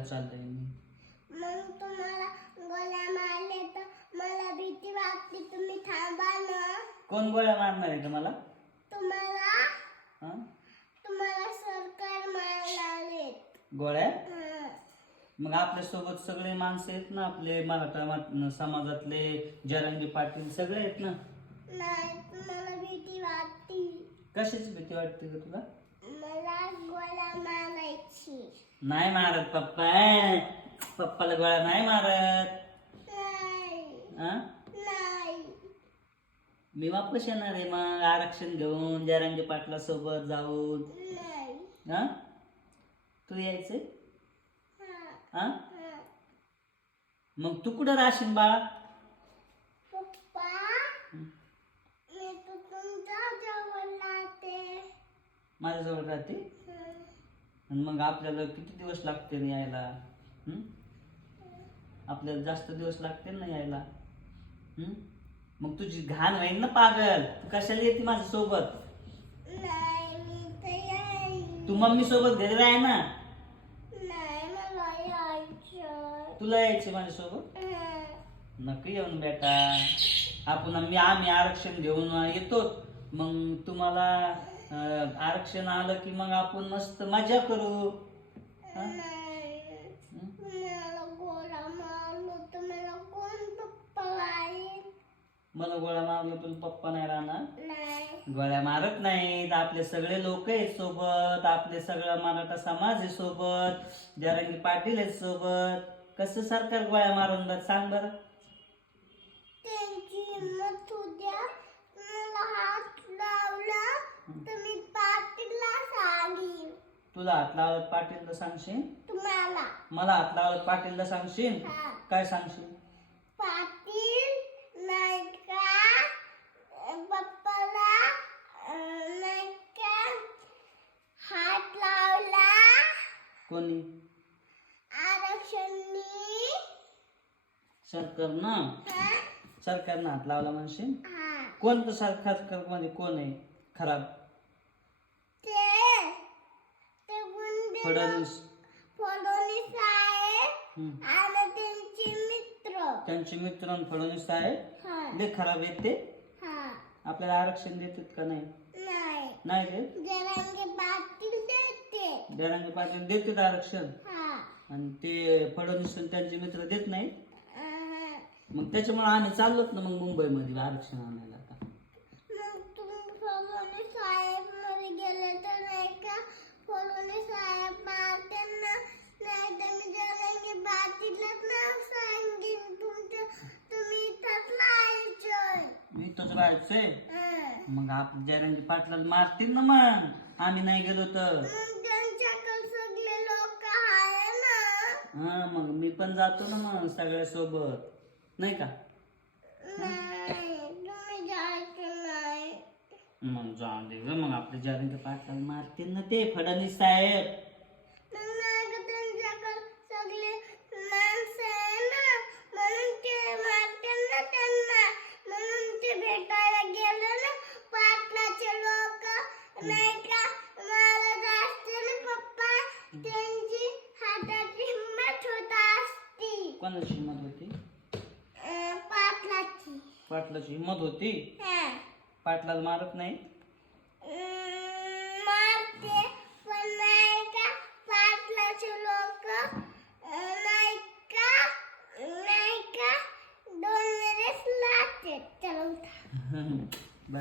मारायला चाललंय मी. मग तुम्हाला गोळ्या मारले तर मला भीती वाटते. तुम्ही थांबा ना. कोण गोळ्या मारणार आहे तुम्हाला? हा? तुम्हाला सरकार आलेत गोळ्या. मग आपल्यासोबत सगळे माणसं आहेत ना आपले मराठा मा- समाजातले जरांगी पाटील सगळे आहेत ना? नाही तुम्हाला भीती वाटते. कशाची भीती वाटते का तुला? मला गोळ्या मारायची. नाही मारत पप्पा. पप्पाला गोळ्या नाही मारत. हा मी वापस येणार आहे मग. आरक्षण घेऊन जरांगी पाटला सोबत जाऊन. हा तू यायचंय हं. मग तू कुठं राहशील बाळा? माझ्याजवळ राहते. आणि मग आपल्याला किती दिवस लागतील यायला? आपल्याला जास्त दिवस लागतील ना यायला? मग तुझी घाण होईल ना पागल? तू कशाला येते माझ्या सोबत तू मम्मी सोबत घरी राह ना. तुला यायचे. माझ्या सोबत हं. नक्की येऊन बेटा. आपण मी आम्ही आरक्षण घेऊन येतो. मग तुम्हाला आरक्षण आलं की मग आपण मस्त मजा करू? मला गोळ्या मारलं तुला पप्पा नाही राहणार? नाही. गोळ्या मारत नाहीत. आपले सगळे लोक आहेत सोबत. आपले सगळा मराठा समाज आहे सोबत. जरांगी पाटील आहेत सोबत. कसं सरकार गोळ्या मारून सांग बरं त्यांची हिंमत उद्या मला हात लावला तर मी पाटीलला सांगीन तुला हात लावत पाटीलला सांगशील? तुम्हाला. मला हात लावत पाटीलला सांगशील? हा. काय सांगशील? पाटील नाही का अं, पप्पाला अं, नाही का हात लावला? कोणी? आरक्षणनी. सरकारनं? हा. सरकारनं हात लावला म्हणशील? हा. कोणतं सरकारमध्ये कोण आहे? खराब ते ते गुंडे फडणवीस. फडणवीस आहे. आणि त्यांचे मित्र. त्यांचे मित्र आणि फडणवीस आहे हा. लय खराब आहेत ते. हा. आपल्याला आरक्षण देतात का नाही? नाही. नाही देत? जरांगे पाटील देते. जरांगे पाटील देतात आरक्षण. हा. आणि ते फडणवीस त्यांचे मित्र देत नाही. मग त्याच्यामुळे आम्ही चाललोत ना मग मुंबईमध्ये आरक्षण आणायला. इथंच राहायचंय. मग आपण जरांगे पाटलाला मारतील ना मग. आम्ही नाही गेलो तर. हा मग मी पण जातो ना मग सगळ्या सोबत नाही का मग जाऊन दे गं, मग आपल्या जरांगे पाटलाला मारतील ना ते फडणवीस साहेब मग नाही का त्यांच्याकडे सगळे माणसं आहे ना म्हणून ते मारते ना त्यांना म्हणून ते भेटायला गेले ना पाटलाचे लोक नाही का मारत असते ना पप्पा त्यांची हाताची हिंमत होत असती कोणाची हिंमत होती? पाटलाची पाटलाची हिंमत होती? हा पाटलाला मारत नाही? अं,